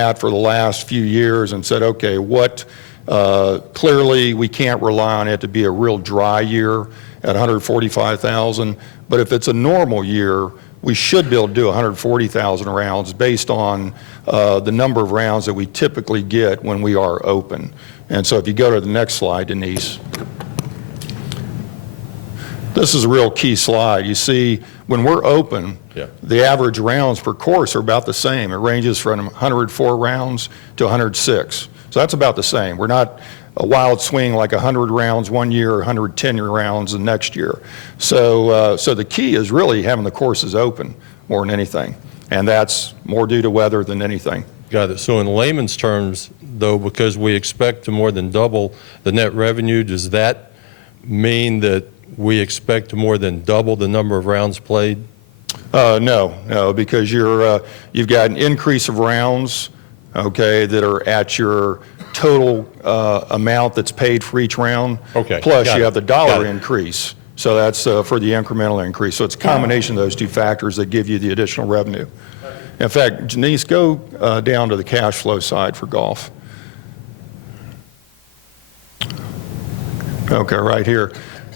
at for the last few years and said, okay, what, clearly we can't rely on it to be a real dry year at 145,000, but if it's a normal year, we should be able to do 140,000 rounds based on the number of rounds that we typically get when we are open. And so if you go to the next slide, Denise. This is a real key slide. You see, when we're open, the average rounds per course are about the same. It ranges from 104 rounds to 106. So that's about the same. We're not a wild swing like 100 rounds one year or 110 rounds the next year. So the key is really having the courses open more than anything. And that's more due to weather than anything. Got it. So in layman's terms, though, because we expect to more than double the net revenue, does that mean that we expect to more than double the number of rounds played? No, because you've got an increase of rounds, okay, that are at your total amount that's paid for each round. Okay. Plus you have the dollar increase. So that's for the incremental increase. So it's a combination of those two factors that give you the additional revenue. In fact, Janice, go down to the cash flow side for golf. Okay, right here.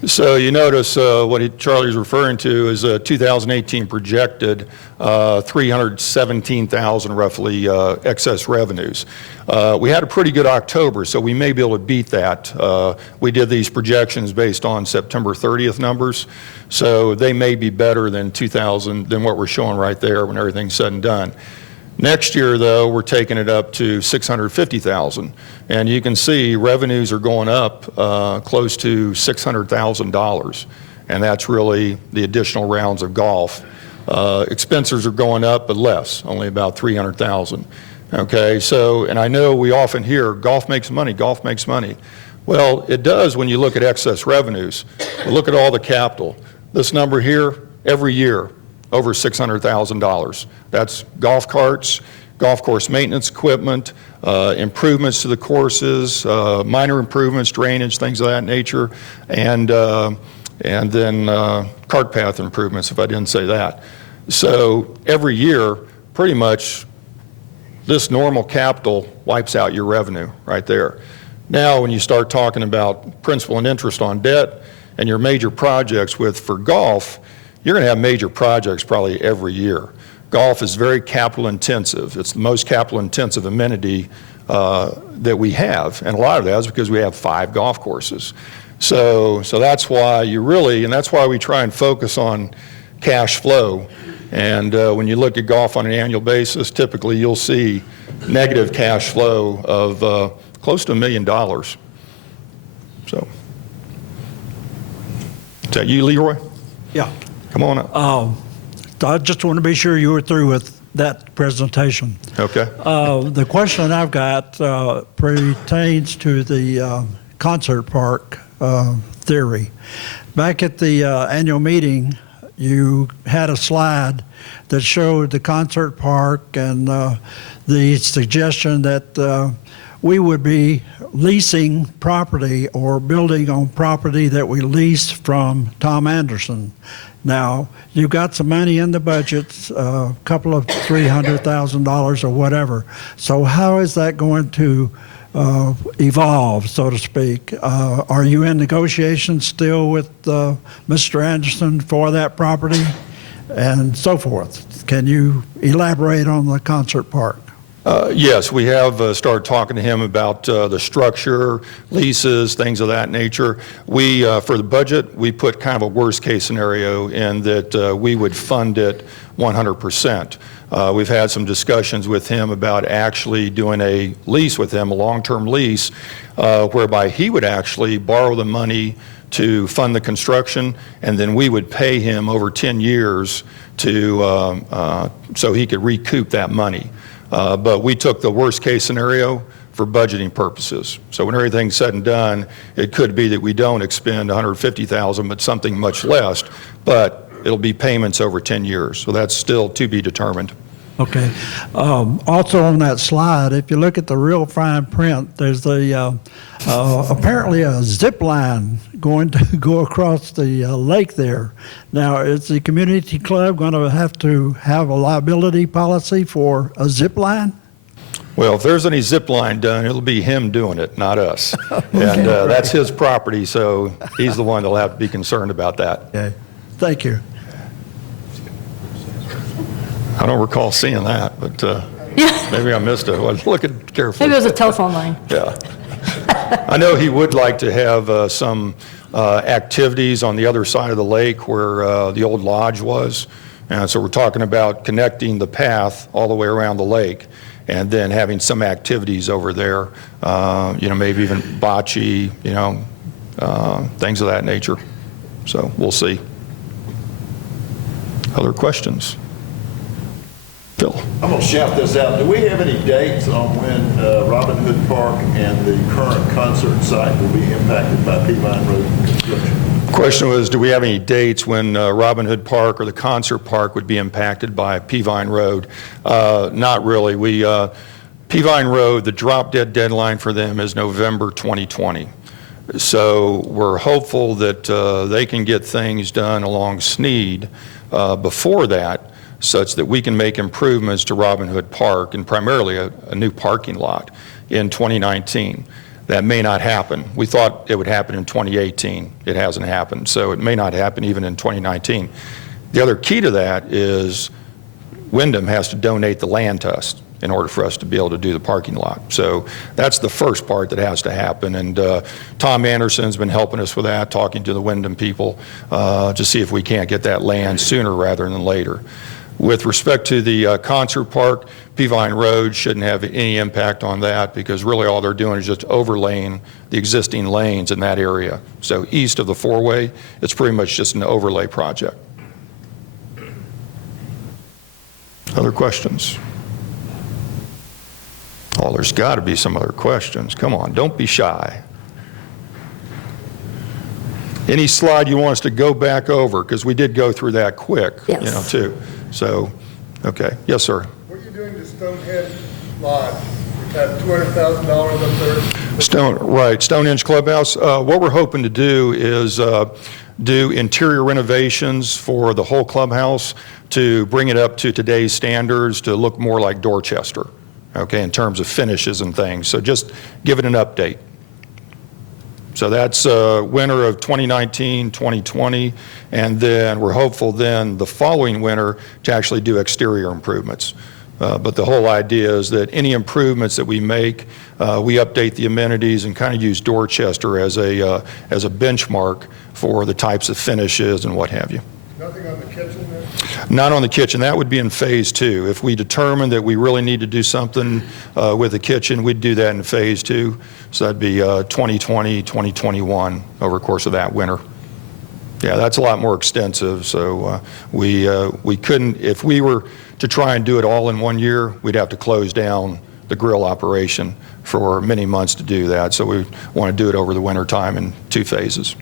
So you notice what Charlie's referring to is 2018 projected 317,000 roughly excess revenues. We had a pretty good October, so we may be able to beat that. We did these projections based on September 30th numbers, so they may be better than what we're showing right there when everything's said and done. Next year, though, we're taking it up to 650,000, and you can see revenues are going up close to $600,000, and that's really the additional rounds of golf. Expenses are going up, but less, only about 300,000. Okay, so, and I know we often hear golf makes money, golf makes money. Well, it does when you look at excess revenues. Look at all the capital. This number here, every year, over $600,000. That's golf carts, golf course maintenance equipment, improvements to the courses, minor improvements, drainage, things of that nature, and then cart path improvements, if I didn't say that. So every year, pretty much, this normal capital wipes out your revenue right there. Now, when you start talking about principal and interest on debt and your major projects for golf, you're going to have major projects probably every year. Golf is very capital intensive. It's the most capital intensive amenity that we have, and a lot of that is because we have 5 golf courses. So that's why that's why we try and focus on cash flow. And when you look at golf on an annual basis, typically you'll see negative cash flow of close to $1 million. So, is that you, Leroy? Yeah. Come on up. I just want to be sure you were through with that presentation. Okay. The question I've got pertains to the concert park theory. Back at the annual meeting, you had a slide that showed the concert park and the suggestion that we would be leasing property or building on property that we leased from Tom Anderson. Now, you've got some money in the budget, a couple of $300,000 or whatever. So how is that going to evolve, so to speak? Are you in negotiations still with Mr. Anderson for that property and so forth? Can you elaborate on the concert park? Yes, we have started talking to him about the structure, leases, things of that nature. We, for the budget, we put kind of a worst case scenario in that we would fund it 100%. We've had some discussions with him about actually doing a lease with him, a long-term lease, whereby he would actually borrow the money to fund the construction, and then we would pay him over 10 years so he could recoup that money. But we took the worst case scenario for budgeting purposes. So when everything's said and done, it could be that we don't expend $150,000, but something much less, but it'll be payments over 10 years. So that's still to be determined. Okay. Also on that slide, if you look at the real fine print, there's apparently a zip line going to go across the lake there. Now, is the community club going to have a liability policy for a zip line? Well, if there's any zip line done, it'll be him doing it, not us. And that's his property, so he's the one that'll have to be concerned about that. Okay, thank you. I don't recall seeing that, but maybe I missed it. Well, look at carefully. Maybe it was a telephone line. Yeah. I know he would like to have some activities on the other side of the lake where the old lodge was. And so we're talking about connecting the path all the way around the lake and then having some activities over there, maybe even bocce, things of that nature. So we'll see. Other questions? Phil? I'm going to shout this out. Do we have any dates on when Robin Hood Park and the current concert site will be impacted by Peavine Road construction? Question was, do we have any dates when Robin Hood Park or the concert park would be impacted by Peavine Road? Not really. Peavine Road, the drop dead deadline for them is November 2020. So we're hopeful that they can get things done along Sneed before that, such that we can make improvements to Robin Hood Park and primarily a new parking lot in 2019. That may not happen. We thought it would happen in 2018. It hasn't happened, so it may not happen even in 2019. The other key to that is Wyndham has to donate the land to us in order for us to be able to do the parking lot. So that's the first part that has to happen, and Tom Anderson's been helping us with that, talking to the Wyndham people to see if we can't get that land sooner rather than later. With respect to the concert park, Peavine Road shouldn't have any impact on that because really all they're doing is just overlaying the existing lanes in that area. So east of the four-way, it's pretty much just an overlay project. Other questions? Oh, there's got to be some other questions. Come on, don't be shy. Any slide you want us to go back over, because we did go through that quick, Yes. too. So, okay. Yes, sir. What are you doing to Stonehead Lodge? You have $200,000 up there? Stonehenge Clubhouse. What we're hoping to do is do interior renovations for the whole clubhouse to bring it up to today's standards to look more like Dorchester, okay, in terms of finishes and things. So just give it an update. So that's winter of 2019, 2020, and then we're hopeful then the following winter to actually do exterior improvements. But the whole idea is that any improvements that we make, we update the amenities and kind of use Dorchester as a benchmark for the types of finishes and what have you. Nothing on the kitchen there? Not on the kitchen. That would be in phase two. If we determine that we really need to do something with the kitchen, we'd do that in phase two. So that'd be 2020, 2021 over the course of that winter. Yeah, that's a lot more extensive. So we couldn't, if we were to try and do it all in 1 year, we'd have to close down the grill operation for many months to do that. So we want to do it over the winter time in 2 phases.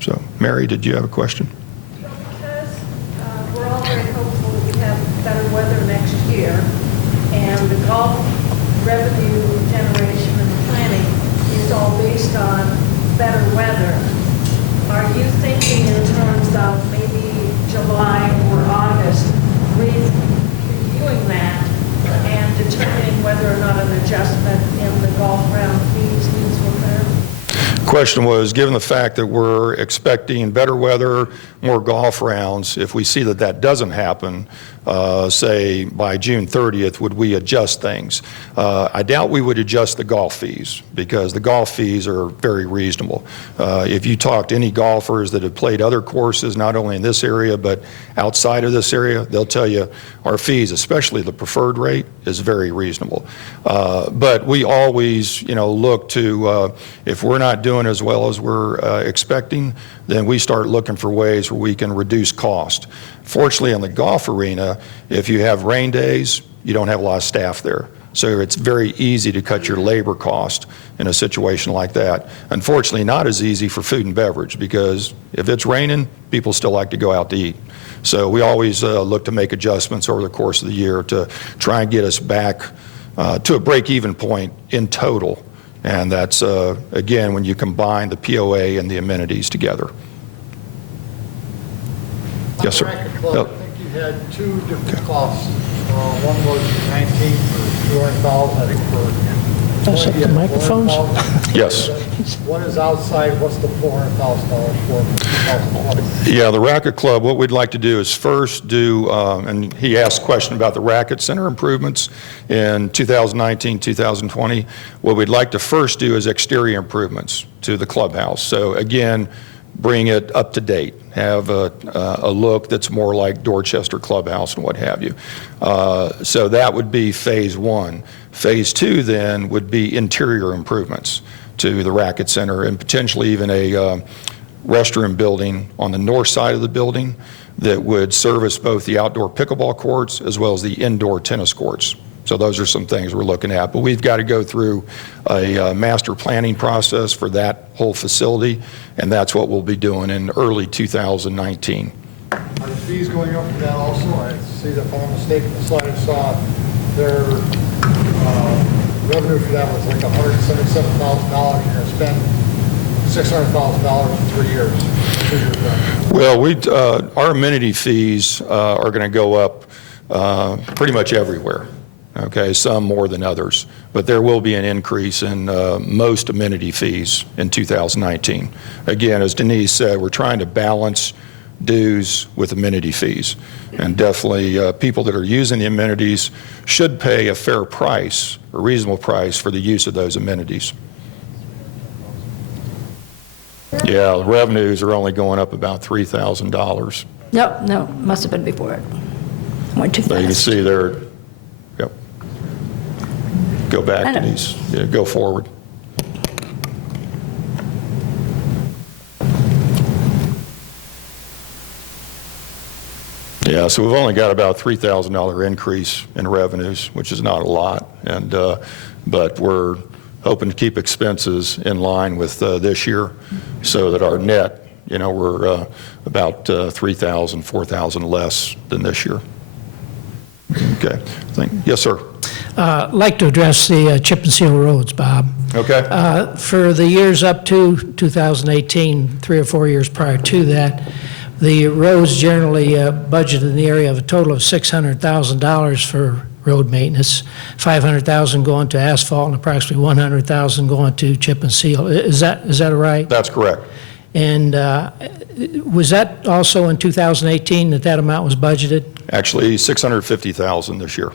So Mary, did you have a question? Because we're all very hopeful that we have better weather next year, and the golf revenue generation and planning is all based on better weather. Are you thinking in terms of maybe July or August, reviewing that and determining whether or not an adjustment in the golf round fees needs to occur? Question was, given the fact that we're expecting better weather, more golf rounds, if we see that that doesn't happen, say by June 30th, would we adjust things? I doubt we would adjust the golf fees because the golf fees are very reasonable. If you talk to any golfers that have played other courses, not only in this area but outside of this area, they'll tell you our fees, especially the preferred rate, is very reasonable. But we always, look to, if we're not doing as well as we're expecting, then we start looking for ways where we can reduce cost. Fortunately, in the golf arena, if you have rain days, you don't have a lot of staff there. So it's very easy to cut your labor cost in a situation like that. Unfortunately, not as easy for food and beverage because if it's raining, people still like to go out to eat. So we always look to make adjustments over the course of the year to try and get us back to a break-even point in total. And that's, again, when you combine the POA and the amenities together. Yes, sir. Racket Club, I think you had 2 different costs. One was 19 for 200,000, I think, for. Pass up the microphones. Yes. What is outside, what's the $400,000 for 2020? Yeah, the Racket Club, what we'd like to do is first do, and he asked a question about the Racket Center improvements in 2019, 2020. What we'd like to first do is exterior improvements to the clubhouse. So again, bring it up to date, have a look that's more like Dorchester Clubhouse and what have you. So that would be phase one. Phase two then would be interior improvements to the Racket Center and potentially even a restroom building on the north side of the building that would service both the outdoor pickleball courts as well as the indoor tennis courts. So those are some things we're looking at. But we've got to go through a master planning process for that whole facility, and that's what we'll be doing in early 2019. Are the fees going up for that also? I see that if I'm not mistaken, the slide I saw, their revenue for that was like $177,000. You're going to spend $600,000 in 3 years. 2 years back. Well, our amenity fees are going to go up pretty much everywhere. Okay, some more than others, but there will be an increase in most amenity fees in 2019. Again, as Denise said, we're trying to balance dues with amenity fees, and definitely people that are using the amenities should pay a fair price, a reasonable price for the use of those amenities. Yeah, the revenues are only going up about $3,000. No, must have been before it. Went too So you can fast. see there, yep. Go I back, know. Denise. Yeah, go forward. Yeah, so we've only got about $3,000 increase in revenues, which is not a lot, and but we're hoping to keep expenses in line with this year, so that our net, we're about 3,000, 4,000 less than this year. Okay, yes, sir. Like to address the chip and seal roads, Bob. Okay. For the years up to 2018, 3 or 4 years prior to that, the roads generally budgeted in the area of a total of $600,000 for road maintenance, $500,000 going to asphalt, and approximately $100,000 going to chip and seal. Is that right? That's correct. And was that also in 2018 that amount was budgeted? Actually, $650,000 this year.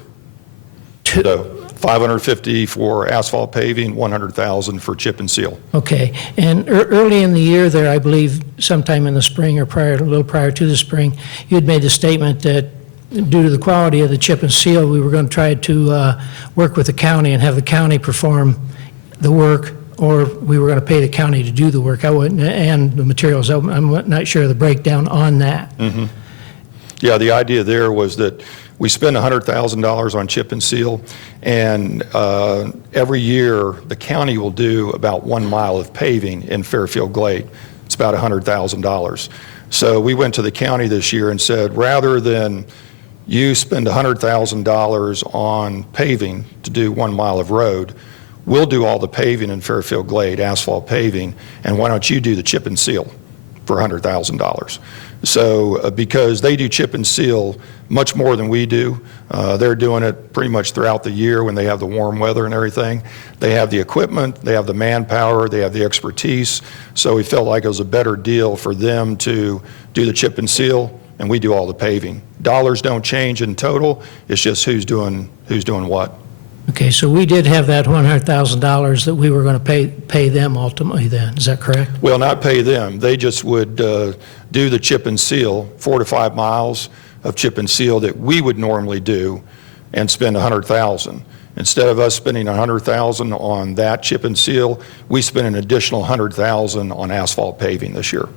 So $550 for asphalt paving, $100,000 for chip and seal. Okay, and early in the year there, I believe sometime in the spring or a little prior to the spring, you had made the statement that due to the quality of the chip and seal, we were going to try to work with the county and have the county perform the work, or we were going to pay the county to do the work. And the materials. I'm not sure of the breakdown on that. Mm-hmm. Yeah, the idea there was that we spend $100,000 on chip and seal, and every year the county will do about 1 mile of paving in Fairfield Glade. It's about $100,000. So we went to the county this year and said, rather than you spend $100,000 on paving to do 1 mile of road, we'll do all the paving in Fairfield Glade, asphalt paving, and why don't you do the chip and seal for $100,000? So because they do chip and seal much more than we do, they're doing it pretty much throughout the year when they have the warm weather and everything. They have the equipment, they have the manpower, they have the expertise, so we felt like it was a better deal for them to do the chip and seal, and we do all the paving. Dollars don't change in total, it's just who's doing what. Okay, so we did have that $100,000 that we were going to pay them ultimately then, is that correct? Well, not pay them, they just would do the chip and seal, 4 to 5 miles of chip and seal that we would normally do and spend $100,000. Instead of us spending $100,000 on that chip and seal, we spent an additional $100,000 on asphalt paving this year.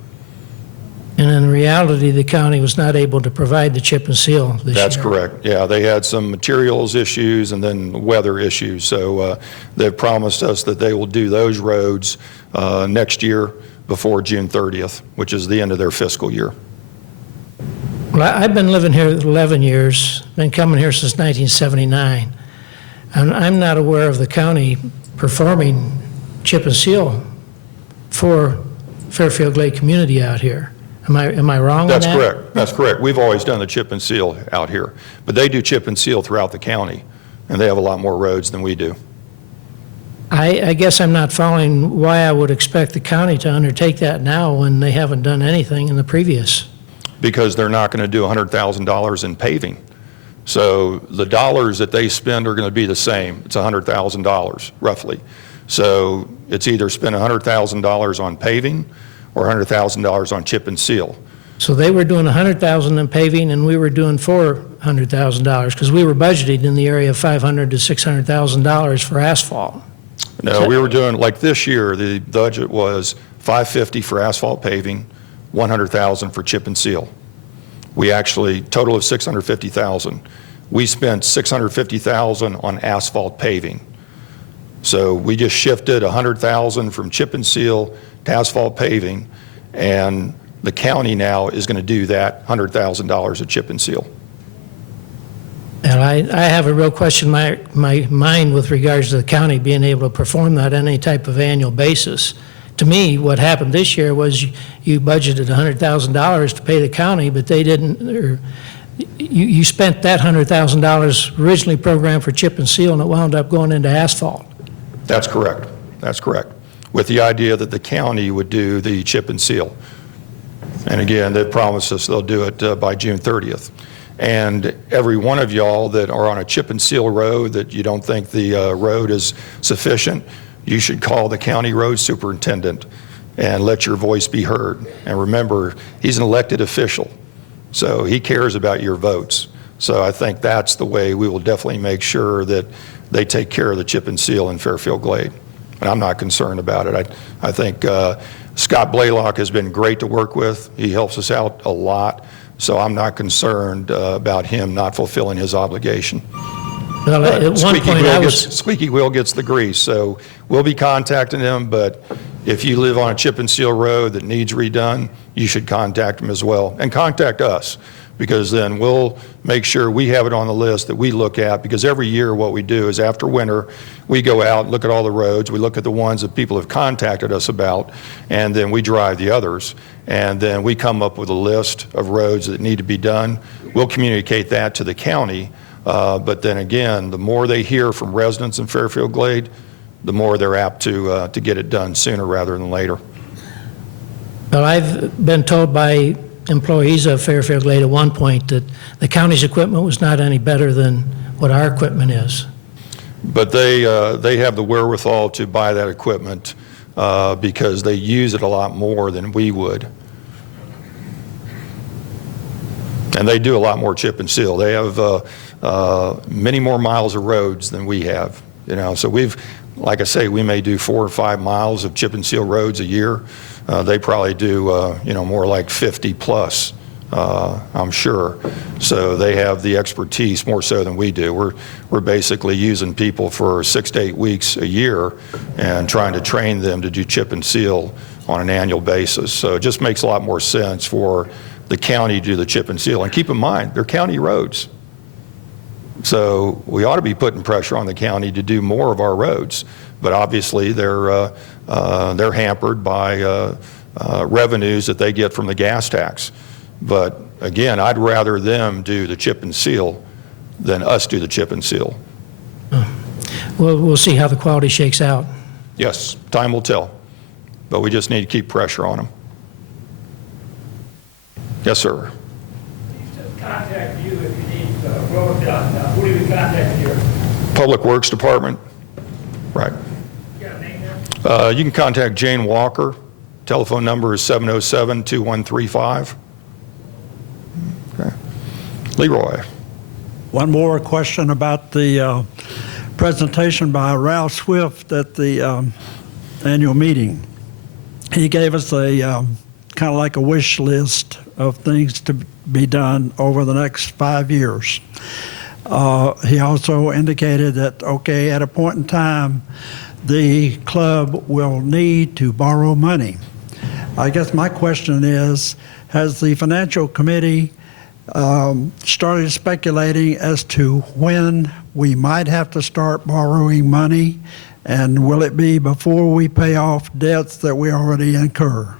And in reality, the county was not able to provide the chip and seal this year. That's correct. Yeah, they had some materials issues and then weather issues. So they've promised us that they will do those roads next year before June 30th, which is the end of their fiscal year. Well, I've been living here 11 years, been coming here since 1979, and I'm not aware of the county performing chip and seal for Fairfield Glade community out here. Am I wrong on that? That's correct. That's correct. We've always done the chip and seal out here, but they do chip and seal throughout the county. and they have a lot more roads than we do. I guess I'm not following why I would expect the county to undertake that now when they haven't done anything in the previous. Because they're not going to do $100,000 in paving. So the dollars that they spend are going to be the same. It's $100,000 roughly. So it's either spend $100,000 on paving or $100,000 on chip and seal. So they were doing $100,000 in paving, and we were doing $400,000, because we were budgeted in the area of $500,000 to $600,000 for asphalt. No, we were doing, like this year, the budget was $550 for asphalt paving, $100,000 for chip and seal. We actually, total of $650,000. We spent $650,000 on asphalt paving. So we just shifted $100,000 from chip and seal to asphalt paving, and the county now is going to do that $100,000 of chip and seal. And I have a real question in my mind with regards to the county being able to perform that on any type of annual basis. To me, what happened this year was you budgeted $100,000 to pay the county, but they didn't, or you spent that $100,000 originally programmed for chip and seal, and it wound up going into asphalt. That's correct. That's correct. With the idea that the county would do the chip and seal. And again, they promised us they'll do it by June 30th. And every one of y'all that are on a chip and seal road that you don't think the road is sufficient, you should call the county road superintendent and let your voice be heard. And remember, he's an elected official, so he cares about your votes. So I think that's the way we will definitely make sure that they take care of the chip and seal in Fairfield Glade. And I'm not concerned about it. I think Scott Blaylock has been great to work with. He helps us out a lot. So I'm not concerned about him not fulfilling his obligation. Well, at one point I was... Squeaky wheel gets the grease, so we'll be contacting him, but if you live on a chip and seal road that needs redone, you should contact him as well. And contact us, because then we'll make sure we have it on the list that we look at, because every year what we do is after winter, we go out and look at all the roads, we look at the ones that people have contacted us about, and then we drive the others, and then we come up with a list of roads that need to be done. We'll communicate that to the county, but then again, the more they hear from residents in Fairfield Glade, the more they're apt to get it done sooner rather than later. Well, I've been told by employees of Fairfield Glade at one point that the county's equipment was not any better than what our equipment is. But they have the wherewithal to buy that equipment because they use it a lot more than we would. And they do a lot more chip and seal. They have many more miles of roads than we have. You know, so we've, like I say, we may do 4 or 5 miles of chip and seal roads a year. They probably do, more like 50 plus, I'm sure. So they have the expertise more so than we do. We're basically using people for 6 to 8 weeks a year and trying to train them to do chip and seal on an annual basis. So it just makes a lot more sense for the county to do the chip and seal. And keep in mind, they're county roads. So we ought to be putting pressure on the county to do more of our roads. But obviously, they're hampered by revenues that they get from the gas tax. But again, I'd rather them do the chip and seal than us do the chip and seal. Well, we'll see how the quality shakes out. Yes, time will tell. But we just need to keep pressure on them. Yes, sir. Contact you if you need road done. Who do we contact here? Public Works Department. Right. You got a name there? You can contact Jane Walker. Telephone number is 707-2135. Okay. Leroy. One more question about the presentation by Ralph Swift at the annual meeting. He gave us a kind of like a wish list of things to be done over the next 5 years. He also indicated that, okay, at a point in time, the club will need to borrow money. I guess my question is, has the financial committee started speculating as to when we might have to start borrowing money? And will it be before we pay off debts that we already incur?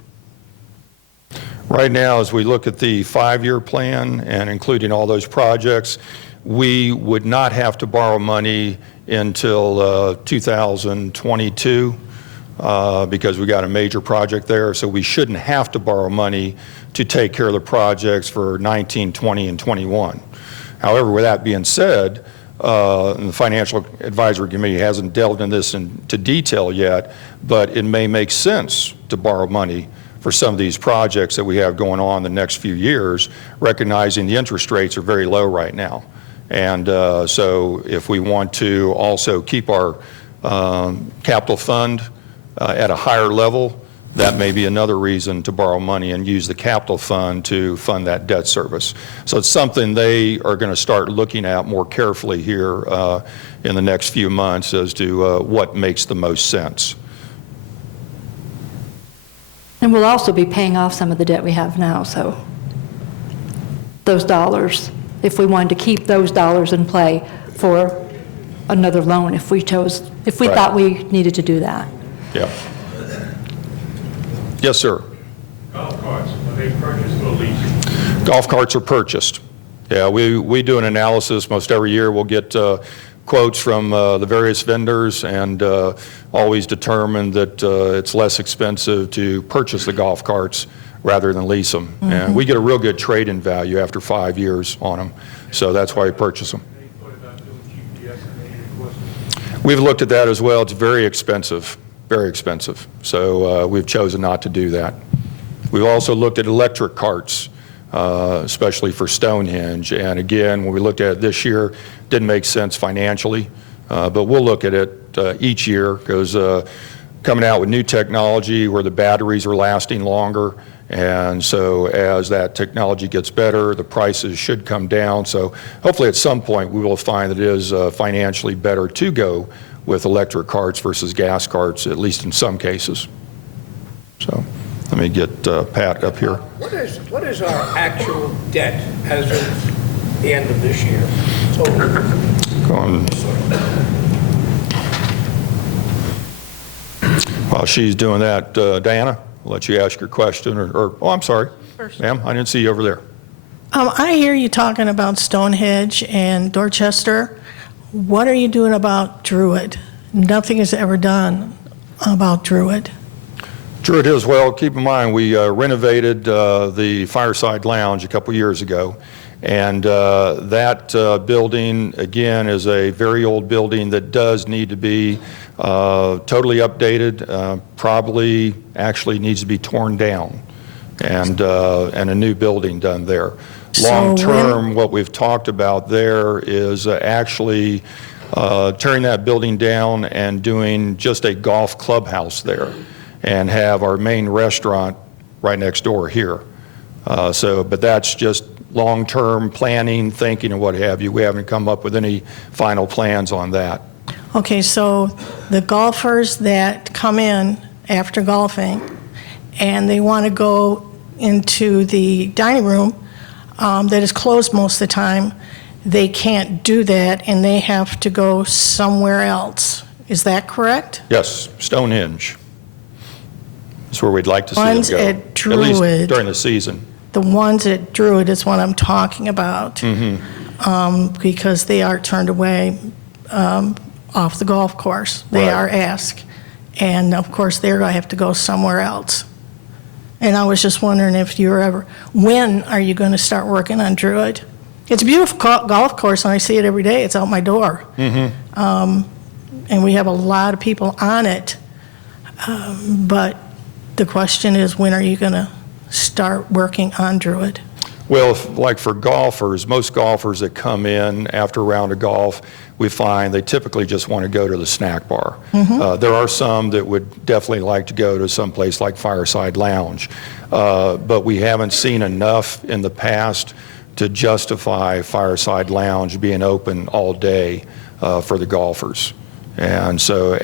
Right now, as we look at the 5-year plan and including all those projects, we would not have to borrow money until 2022 because we got a major project there, so we shouldn't have to borrow money to take care of the projects for 19, 20, and 21. However, with that being said, and the Financial Advisory Committee hasn't delved into this into detail yet, but it may make sense to borrow money for some of these projects that we have going on the next few years, recognizing the interest rates are very low right now. And so if we want to also keep our capital fund at a higher level, that may be another reason to borrow money and use the capital fund to fund that debt service. So it's something they are going to start looking at more carefully here in the next few months as to what makes the most sense. And we'll also be paying off some of the debt we have now, so those dollars, if we wanted to keep those dollars in play for another loan, if we chose, if we Right. thought we needed to do that. Yeah. Yes, sir. Golf carts, are they purchased or leased? Golf carts are purchased. Yeah, we do an analysis most every year. We'll get quotes from the various vendors and always determine that it's less expensive to purchase the golf carts rather than lease them. And we get a real good trade-in value after 5 years on them. So that's why we purchase them. Any thought about doing GPS and any requests? We've looked at that as well. It's very expensive, very expensive. So we've chosen not to do that. We've also looked at electric carts, especially for Stonehenge. And again, when we looked at it this year, didn't make sense financially. But we'll look at it each year because coming out with new technology where the batteries are lasting longer. And so as that technology gets better, the prices should come down. So hopefully at some point we will find that it is financially better to go with electric carts versus gas carts, at least in some cases. So let me get Pat up here. What is our actual debt as of the end of this year? Go on. While she's doing that, Diana, I'll let you ask your question. Oh, I'm sorry. Ma'am, I didn't see you over there. I hear you talking about Stonehenge and Dorchester. What are you doing about Druid? Nothing is ever done about Druid. Druid as well. Keep in mind, we renovated the Fireside Lounge a couple years ago. And that building, again, is a very old building that does need to be totally updated, probably actually needs to be torn down and a new building done there. Long term, what we've talked about there is actually tearing that building down and doing just a golf clubhouse there and have our main restaurant right next door here. But that's just long-term planning, thinking, and what have you. We haven't come up with any final plans on that. Okay, so the golfers that come in after golfing and they want to go into the dining room that is closed most of the time, they can't do that and they have to go somewhere else. Is that correct? Yes, Stonehenge. That's where we'd like to see Ones them go. at Druid. At least during the season. The ones at Druid is what I'm talking about. Because they are turned away off the golf course. They Right. are asked. And of course, they're going to have to go somewhere else. And I was just wondering if you're ever, when are you going to start working on Druid? It's a beautiful golf course, and I see it every day. It's out my door. And we have a lot of people on it. But the question is, when are you going to start working on Druid? Well, like for golfers, most golfers that come in after a round of golf, we find they typically just want to go to the snack bar. There are some that would definitely like to go to some place like Fireside Lounge, but we haven't seen enough in the past to justify Fireside Lounge being open all day for the golfers. And so,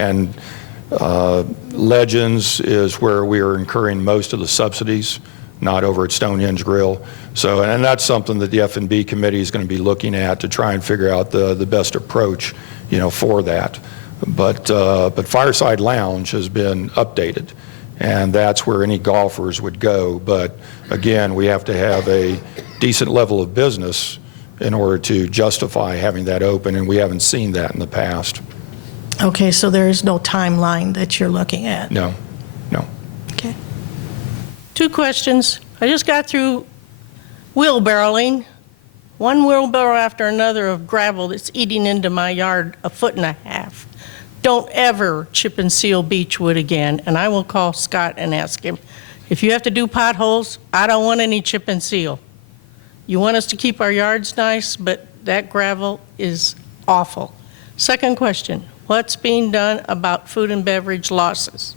Legends is where we are incurring most of the subsidies, not over at Stonehenge Grill. So, and that's something that the F&B committee is going to be looking at to try and figure out the best approach, for that. But Fireside Lounge has been updated, and that's where any golfers would go. But again, we have to have a decent level of business in order to justify having that open, and we haven't seen that in the past. Okay, so there is no timeline that you're looking at? No, no. Okay. 2 questions. I just got through wheelbarrowing, one wheelbarrow after another of gravel that's eating into my yard 1.5 feet. Don't ever chip and seal Beechwood again, and I will call Scott and ask him, if you have to do potholes, I don't want any chip and seal. You want us to keep our yards nice, but that gravel is awful. Second question, what's being done about food and beverage losses?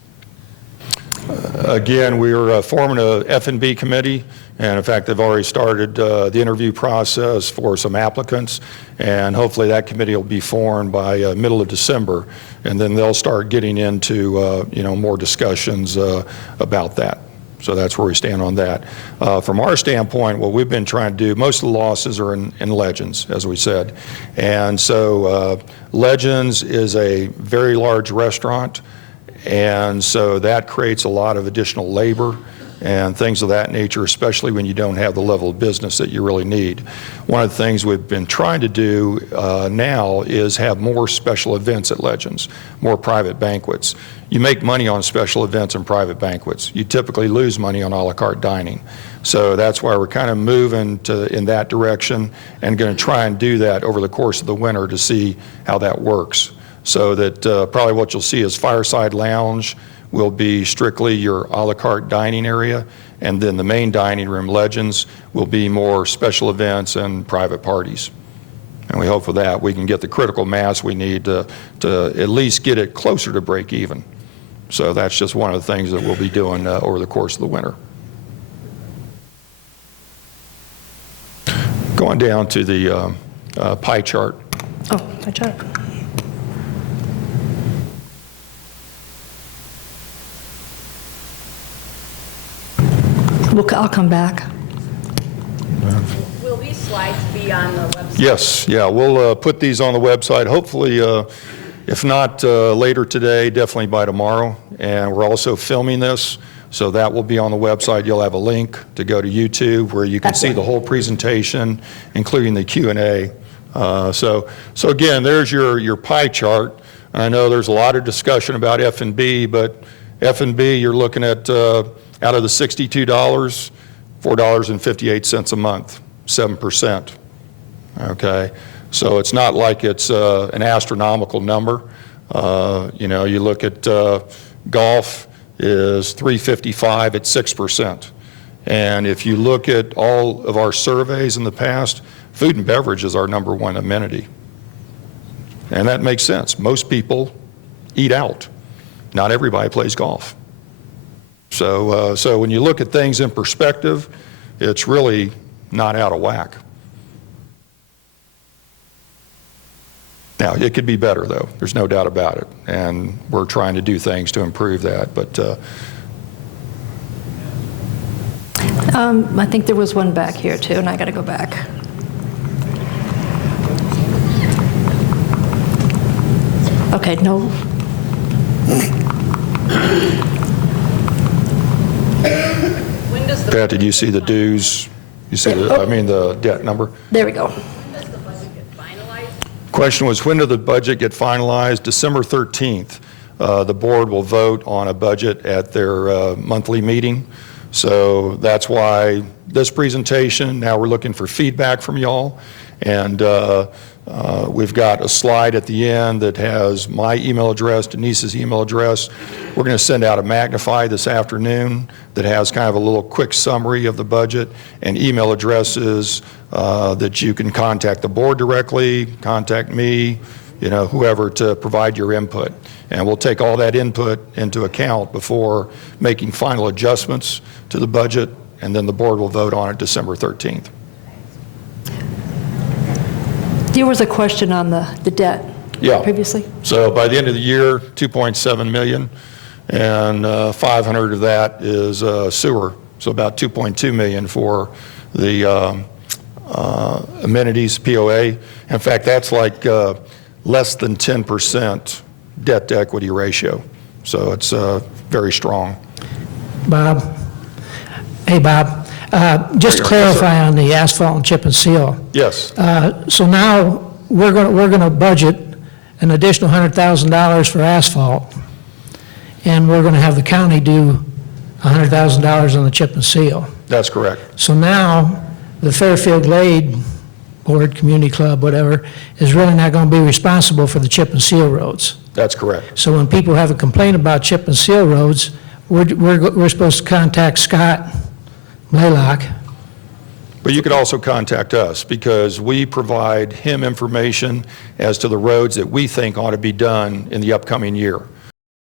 Again, we're forming a F&B committee, and in fact, they've already started the interview process for some applicants, and hopefully that committee will be formed by middle of December, and then they'll start getting into more discussions about that. So that's where we stand on that. From our standpoint, what we've been trying to do, most of the losses are in Legends, as we said. And so Legends is a very large restaurant, and so that creates a lot of additional labor and things of that nature, especially when you don't have the level of business that you really need. One of the things we've been trying to do now is have more special events at Legends, more private banquets. You make money on special events and private banquets. You typically lose money on a la carte dining. So that's why we're kind of moving in that direction and going to try and do that over the course of the winter to see how that works. So that probably what you'll see is Fireside Lounge will be strictly your a la carte dining area, and then the main dining room, Legends, will be more special events and private parties. And we hope for that we can get the critical mass we need to at least get it closer to break even. So that's just one of the things that we'll be doing over the course of the winter. Going down to the pie chart. Oh, pie chart. I'll come back. Will these slides be on the website? Yes, yeah, we'll put these on the website, hopefully, if not later today, definitely by tomorrow. And we're also filming this, so that will be on the website. You'll have a link to go to YouTube where you can see the whole presentation, including the Q&A. So again, there's your pie chart. I know there's a lot of discussion about F&B, but F&B, you're looking at, out of the $62, $4.58 a month, 7%. Okay, so it's not like it's an astronomical number. You look at golf is $3.55 at 6%. And if you look at all of our surveys in the past, food and beverage is our #1 amenity. And that makes sense. Most people eat out. Not everybody plays golf. So when you look at things in perspective, it's really not out of whack. Now, it could be better, though. There's no doubt about it. And we're trying to do things to improve that. But I think there was one back here, too, and I got to go back. Okay, no. When does the Pat, did you see the dues? You see the debt number? There we go. when does the budget get finalized? Question was, when did the budget get finalized? December 13th. The board will vote on a budget at their monthly meeting. So that's why this presentation, now we're looking for feedback from y'all. And we've got a slide at the end that has my email address, Denise's email address. We're going to send out a Magnify this afternoon that has kind of a little quick summary of the budget and email addresses that you can contact the board directly, contact me, whoever, to provide your input. And we'll take all that input into account before making final adjustments to the budget, and then the board will vote on it December 13th. There was a question on the debt previously. So by the end of the year, 2.7 million, and 500 of that is sewer. So about 2.2 million for the amenities, POA. In fact, that's like less than 10% debt to equity ratio. So it's very strong. Bob, hey Bob, Just to Yes, sir. clarify on the asphalt and chip and seal. Yes, So now, we're going to budget an additional $100,000 for asphalt, and we're going to have the county do $100,000 on the chip and seal. that's correct. So now, the Fairfield Glade Board, Community Club, whatever, is really not going to be responsible for the chip and seal roads. That's correct. So when people have a complaint about chip and seal roads, we're supposed to contact Scott Blaylock. But you could also contact us, because we provide him information as to the roads that we think ought to be done in the upcoming year.